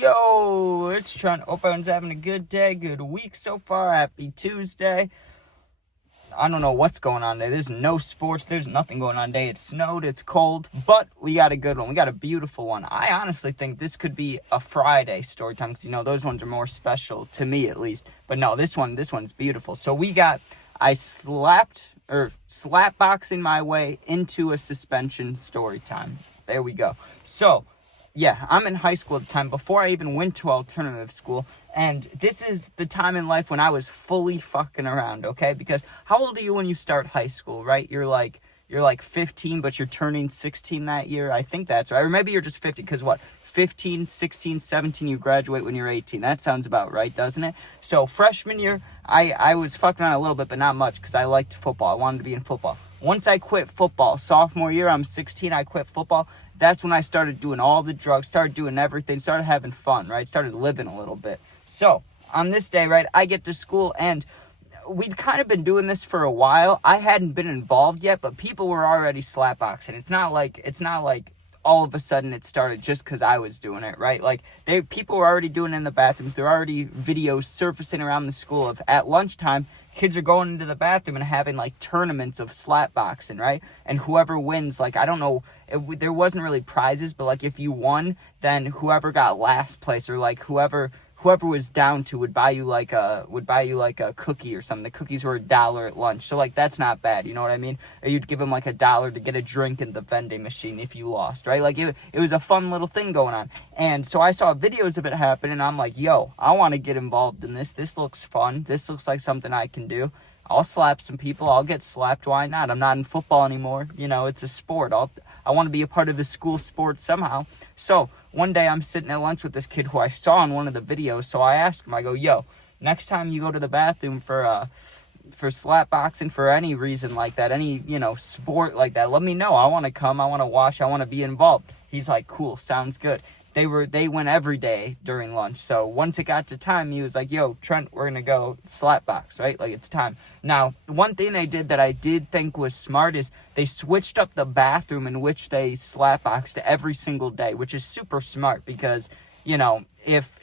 Yo, it's Trent. Hope everyone's having a good day, good week so far. Happy Tuesday. I don't know what's going on today. There's no sports. There's nothing going on today. It snowed. It's cold. But we got a good one. We got a beautiful one. I honestly think this could be a Friday story time because, those ones are more special to me at least. But no, this one's beautiful. So I slap boxing my way into a suspension story time. There we go. So, yeah, I'm in high school at the time, before I even went to alternative school, and this is the time in life when I was fully fucking around, okay? Because how old are you when you start high school, right? You're like 15, but you're turning 16 that year. I think that's right. Or maybe you're just 50, because 15, 16, 17, you graduate when you're 18. That sounds about right, doesn't it? So freshman year, I was fucking around a little bit, but not much, because I liked football. I wanted to be in football. Once I quit football, sophomore year, I'm 16, I quit football. That's when I started doing all the drugs, started doing everything, started having fun, right? Started living a little bit. So, on this day, right, I get to school, and we'd kind of been doing this for a while. I hadn't been involved yet, but people were already slapboxing. It's not like all of a sudden it started just because I was doing it, right? Like, people were already doing it in the bathrooms. There were already videos surfacing around the school of, at lunchtime, kids are going into the bathroom and having, tournaments of slapboxing, right? And whoever wins, I don't know, there wasn't really prizes, but, if you won, then whoever got last place, or, whoever was down to would buy you a cookie or something. The cookies were $1 at lunch. So that's not bad. You know what I mean? Or you'd give them $1 to get a drink in the vending machine if you lost, right? It was a fun little thing going on. And so I saw videos of it happen, and I'm like, yo, I want to get involved in this. This looks fun. This looks like something I can do. I'll slap some people. I'll get slapped. Why not? I'm not in football anymore. It's a sport. I want to be a part of the school sport somehow. So one day I'm sitting at lunch with this kid who I saw in one of the videos. So I asked him, I go, yo, next time you go to the bathroom for slap boxing, for any reason like that, any, sport like that, let me know. I want to come. I want to watch. I want to be involved. He's like, cool. Sounds good. They went every day during lunch. So once it got to time, he was like, yo, Trent, we're going to go slap box, right? It's time. Now, one thing they did that I did think was smart is they switched up the bathroom in which they slap boxed every single day, which is super smart because, if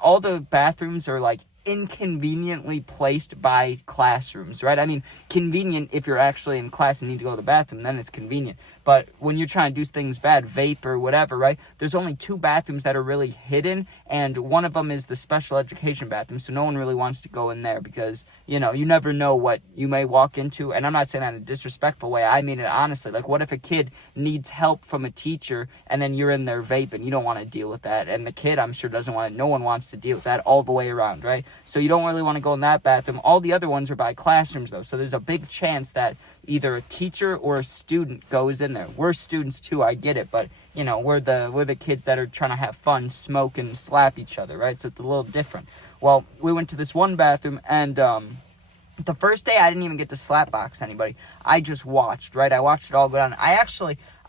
all the bathrooms are inconveniently placed by classrooms, right? I mean, convenient if you're actually in class and need to go to the bathroom, then it's convenient. But when you're trying to do things bad, vape or whatever, right? There's only 2 bathrooms that are really hidden, and one of them is the special education bathroom, so no one really wants to go in there because, you never know what you may walk into. And I'm not saying that in a disrespectful way. I mean it honestly. What if a kid needs help from a teacher and then you're in there vaping? You don't want to deal with that. And the kid, I'm sure, doesn't want it. No one wants to deal with that all the way around, right? So you don't really want to go in that bathroom. All the other ones are by classrooms, though. So there's a big chance that either a teacher or a student goes in there. We're students too, I get it, but we're the kids that are trying to have fun, smoke, and slap each other, right? So it's a little different. Well, we went to this one bathroom, and the first day I didn't even get to slap box anybody. I just watched, right? I watched it all go down.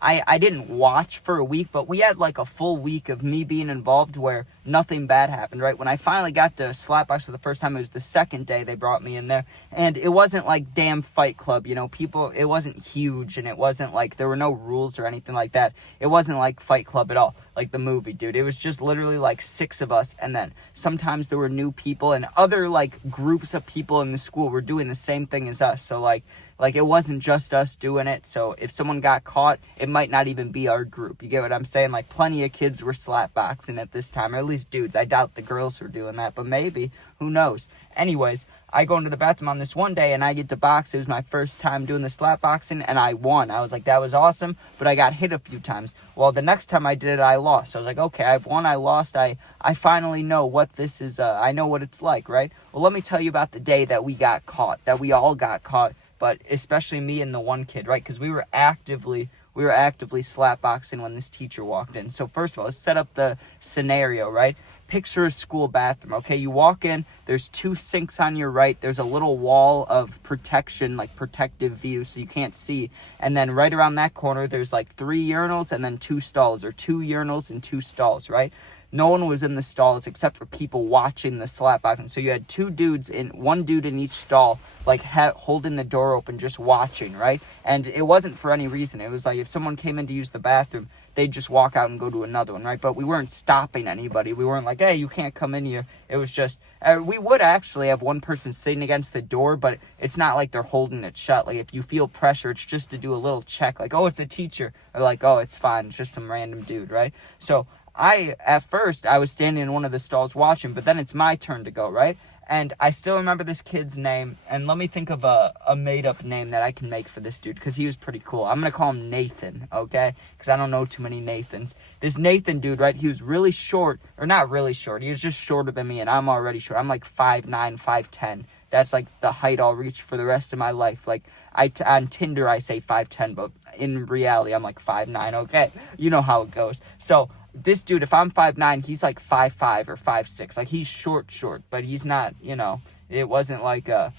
I didn't watch for a week, but we had a full week of me being involved where nothing bad happened, right? When I finally got to slapbox for the first time, it was the second day they brought me in there, and it wasn't damn Fight Club, people, it wasn't huge, and it wasn't there were no rules or anything like that. It wasn't like Fight Club at all, like the movie, dude. It was just literally 6 of us, and then sometimes there were new people, and other groups of people in the school were doing the same thing as us, so it wasn't just us doing it, so if someone got caught, it might not even be our group. You get what I'm saying? Plenty of kids were slapboxing at this time, or at least dudes. I doubt the girls were doing that, but maybe. Who knows? Anyways, I go into the bathroom on this one day, and I get to box. It was my first time doing the slapboxing, and I won. I was like, that was awesome, but I got hit a few times. Well, the next time I did it, I lost. So I was like, okay, I've won, I lost. I finally know what this is. I know what it's like, right? Well, let me tell you about the day that we got caught, that we all got caught. But especially me and the one kid, right? Because we were actively slapboxing when this teacher walked in. So first of all, let's set up the scenario, right? Picture a school bathroom, okay? You walk in, there's 2 sinks on your right. There's a little wall of protection, protective view, so you can't see. And then right around that corner, there's 3 urinals and then 2 stalls, or 2 urinals and 2 stalls, right? No one was in the stalls except for people watching the slapboxing. So you had one dude in each stall, holding the door open, just watching, right? And it wasn't for any reason. It was if someone came in to use the bathroom, they'd just walk out and go to another one, right? But we weren't stopping anybody. We weren't like, hey, you can't come in here. It was just, we would actually have one person sitting against the door, but it's not like they're holding it shut. Like, if you feel pressure, it's just to do a little check. Like, oh, it's a teacher. Or like, oh, it's fine. It's just some random dude, right? So at first, I was standing in one of the stalls watching, but then it's my turn to go, right? And I still remember this kid's name, and let me think of a made-up name that I can make for this dude, because he was pretty cool. I'm going to call him Nathan, okay? Because I don't know too many Nathans. This Nathan dude, right, he was really short, or not really short, he was just shorter than me, and I'm already short. I'm like 5'9", 5'10". That's like the height I'll reach for the rest of my life. Like, on Tinder, I say 5'10", but in reality, I'm like 5'9", okay? You know how it goes. So this dude, if I'm 5'9", he's like 5'5" or 5'6". Like, he's short, but he's not, it wasn't like a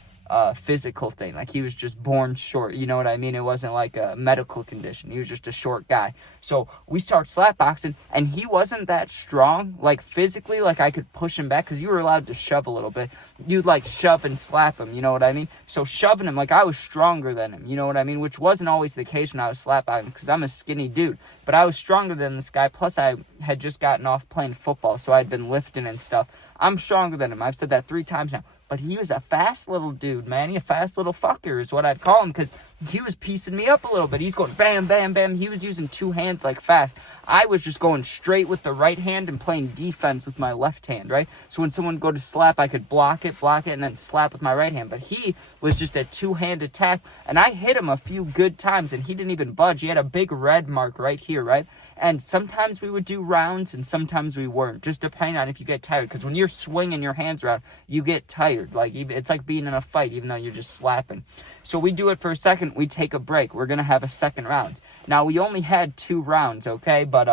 physical thing. Like, he was just born short, you know what I mean? It wasn't like a medical condition. He was just a short guy. So we start slapboxing, and he wasn't that strong, like, physically. Like, I could push him back, because you were allowed to shove a little bit. You'd, like, shove and slap him, you know what I mean? So shoving him, like, I was stronger than him, you know what I mean? Which wasn't always the case when I was slapboxing, because I'm a skinny dude. But I was stronger than this guy, plus I had just gotten off playing football, so I'd been lifting and stuff. I'm stronger than him. I've said that 3 times now. But he was a fast little dude, man. He a fast little fucker is what I'd call him, because he was piecing me up a little bit. He's going bam, bam, bam. He was using 2 hands like fast. I was just going straight with the right hand and playing defense with my left hand, right? So when someone would go to slap, I could block it, and then slap with my right hand. But he was just a 2-hand attack, and I hit him a few good times, and he didn't even budge. He had a big red mark right here, right? And sometimes we would do rounds, and sometimes we weren't, just depending on if you get tired. Because when you're swinging your hands around, you get tired. Like, it's like being in a fight, even though you're just slapping. So we do it for a second. We take a break. We're going to have a second round. Now, we only had 2 rounds, okay? But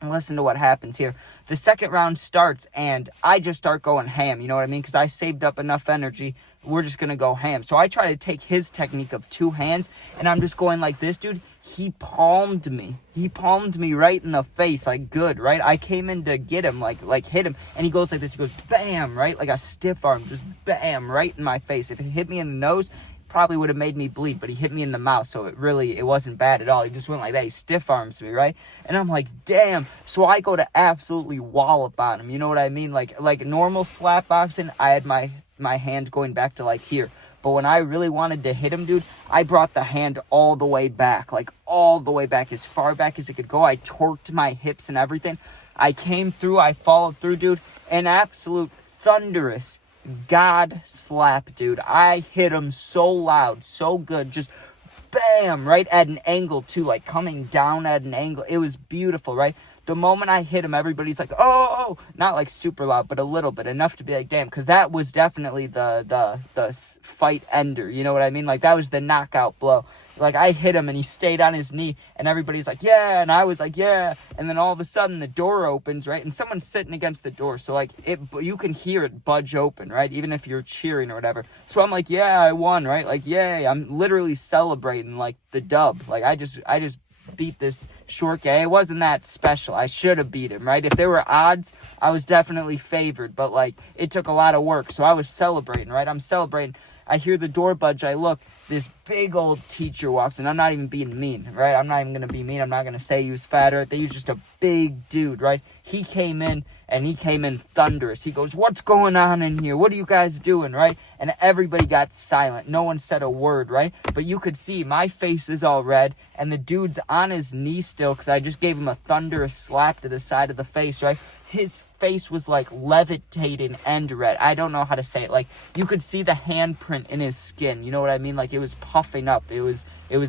listen to what happens here. The second round starts, and I just start going ham, you know what I mean? Because I saved up enough energy. We're just going to go ham. So I try to take his technique of 2 hands, and I'm just going like this, dude. He palmed me. He palmed me right in the face, like good, right? I came in to get him, like hit him, and he goes like this. He goes, bam, right? Like a stiff arm, just bam, right in my face. If it hit me in the nose, probably would have made me bleed, but he hit me in the mouth, so it wasn't bad at all. He just went like that. He stiff arms me, right? And I'm like, damn. So I go to absolutely wallop on him. You know what I mean? Like normal slap boxing, I had my hand going back to like here. But when I really wanted to hit him, dude, I brought the hand all the way back, like all the way back, as far back as it could go. I torqued my hips and everything. I came through, I followed through, dude. An absolute thunderous God slap, dude. I hit him so loud, so good, just bam, right at an angle too, like coming down at an angle. It was beautiful, right? The moment I hit him, everybody's like, oh, not like super loud, but a little bit, enough to be like, damn, because that was definitely the fight ender, you know what I mean? Like, that was the knockout blow. Like, I hit him, and he stayed on his knee, and everybody's like, yeah, and I was like, yeah, and then all of a sudden, the door opens, right, and someone's sitting against the door, so, like, you can hear it budge open, right, even if you're cheering or whatever. So I'm like, yeah, I won, right, like, yay, I'm literally celebrating, like, the dub. Like, I just beat this short guy. It wasn't that special. I should have beat him, right? If there were odds, I was definitely favored, but like, it took a lot of work, so I was celebrating, right? I'm celebrating. I hear the door budge. I look. This big old teacher walks in. I'm not even being mean, right? I'm not even going to be mean. I'm not going to say he was fatter. He was just a big dude, right? He came in, and he came in thunderous. He goes, what's going on in here? What are you guys doing, right? And everybody got silent. No one said a word, right? But you could see my face is all red, and the dude's on his knee still, because I just gave him a thunderous slap to the side of the face, right? His face was like levitating and red. I don't know how to say it. Like, you could see the handprint in his skin. You know what I mean? Like, it was puffing up. It was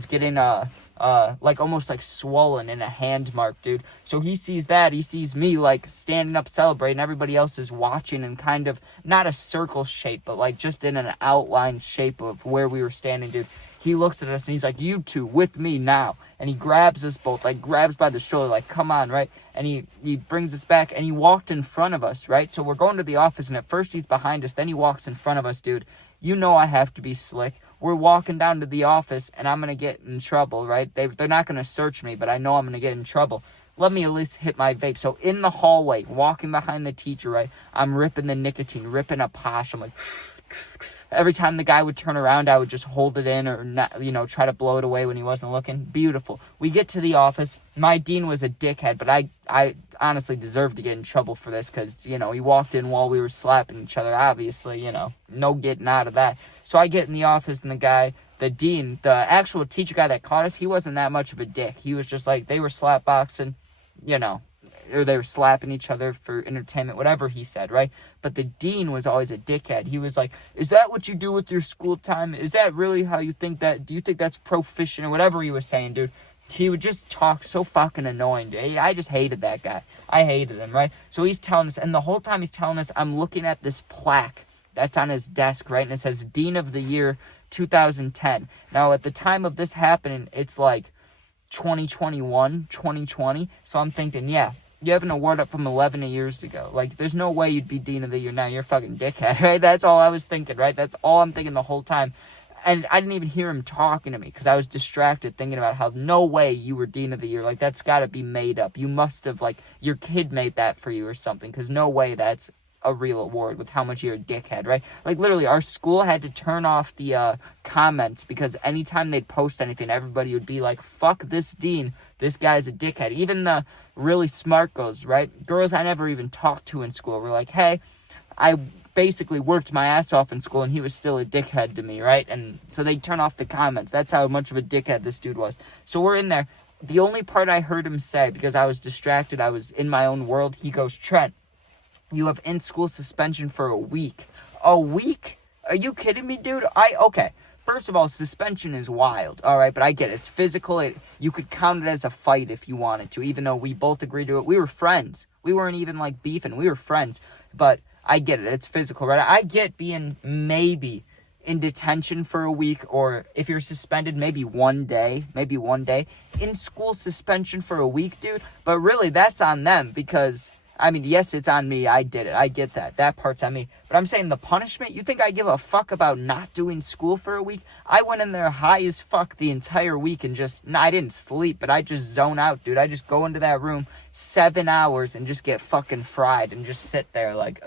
getting like almost like swollen in a hand mark, dude. So he sees that. He sees me like standing up celebrating. Everybody else is watching in kind of not a circle shape, but like just in an outline shape of where we were standing, dude. He looks at us and he's like, you two with me now. And he grabs us both, like grabs by the shoulder, like, come on, right? And he brings us back, and he walked in front of us, right? So we're going to the office, and at first he's behind us, then he walks in front of us, dude. You know I have to be slick. We're walking down to the office, and I'm going to get in trouble, right? They're not going to search me, but I know I'm going to get in trouble. Let me at least hit my vape. So in the hallway, walking behind the teacher, right? I'm ripping the nicotine, ripping a posh. I'm like, Every time the guy would turn around, I would just hold it in or not, try to blow it away when he wasn't looking. Beautiful. We get to the office. My dean was a dickhead, but I honestly deserved to get in trouble for this because, he walked in while we were slapping each other. Obviously, no getting out of that. So I get in the office and the dean, the actual teacher guy that caught us, he wasn't that much of a dick. He was just like, they were slap boxing, or they were slapping each other for entertainment, whatever he said, right? But the dean was always a dickhead. He was like, is that what you do with your school time? Is that really how you think that? Do you think that's proficient? Or whatever he was saying, dude. He would just talk so fucking annoying, dude. I just hated that guy. I hated him, right? So he's telling us, and the whole time he's telling us, I'm looking at this plaque that's on his desk, right? And it says Dean of the Year 2010. Now, at the time of this happening, it's like 2021, 2020. So I'm thinking, yeah, you have an award up from 11 years ago. Like, there's no way you'd be Dean of the Year now. You're a fucking dickhead, right? That's all I was thinking, right? That's all I'm thinking the whole time. And I didn't even hear him talking to me because I was distracted thinking about how no way you were Dean of the Year. Like, that's got to be made up. You must have, like, your kid made that for you or something because no way that's a real award with how much you're a dickhead, right? Like, literally, our school had to turn off the comments because anytime they'd post anything, everybody would be like, fuck this dean. This guy's a dickhead. Even the really smart girls, right? Girls I never even talked to in school were like, hey, I basically worked my ass off in school and he was still a dickhead to me, right? And so they'd turn off the comments. That's how much of a dickhead this dude was. So we're in there. The only part I heard him say, because I was distracted, I was in my own world, he goes, Trent, you have in-school suspension for a week. A week? Are you kidding me, dude? Okay. First of all, suspension is wild, all right? But I get it. It's physical. You could count it as a fight if you wanted to, even though we both agreed to it. We were friends. We weren't even, like, beefing. We were friends. But I get it. It's physical, right? I get being maybe in detention for a week, or if you're suspended, maybe one day. In-school suspension for a week, dude. But really, that's on them because I mean, yes, it's on me. I did it. I get that. That part's on me. But I'm saying the punishment, you think I give a fuck about not doing school for a week? I went in there high as fuck the entire week and I didn't sleep, but I just zone out, dude. I just go into that room 7 hours and just get fucking fried and just sit there like,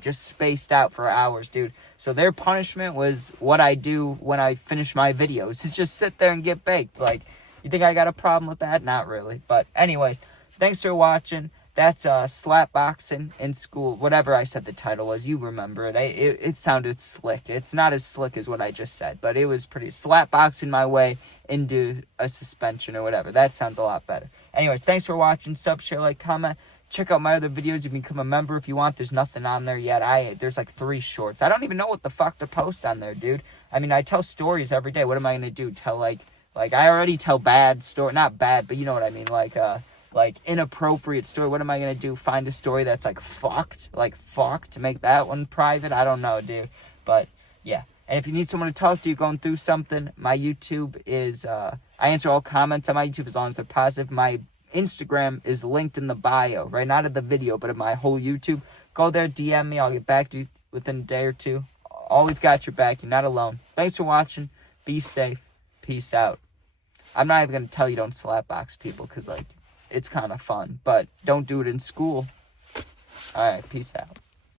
just spaced out for hours, dude. So their punishment was what I do when I finish my videos. Is just sit there and get baked. Like, you think I got a problem with that? Not really. But anyways, thanks for watching. That's slap boxing in school. Whatever I said the title was, you remember it. It sounded slick. It's not as slick as what I just said, but it was pretty slap boxing my way into a suspension or whatever. That sounds a lot better. Anyways, thanks for watching. Sub, share, like, comment. Check out my other videos. You can become a member if you want. There's nothing on there yet. There's like 3 shorts. I don't even know what the fuck to post on there, dude. I mean, I tell stories every day. What am I gonna do? Tell like I already tell bad story, not bad, but you know what I mean. Like inappropriate story. What am I gonna do? Find a story that's like fucked, to make that one private? I don't know, dude. But yeah. And if you need someone to talk to, you going through something, my YouTube is I answer all comments on my YouTube as long as they're positive. My Instagram is linked in the bio, right? Not in the video, but in my whole YouTube. Go there, DM me. I'll get back to you within a day or two. Always got your back. You're not alone. Thanks for watching. Be safe. Peace out. I'm not even gonna tell you don't slapbox people because like. It's kind of fun, but don't do it in school. All right, peace out.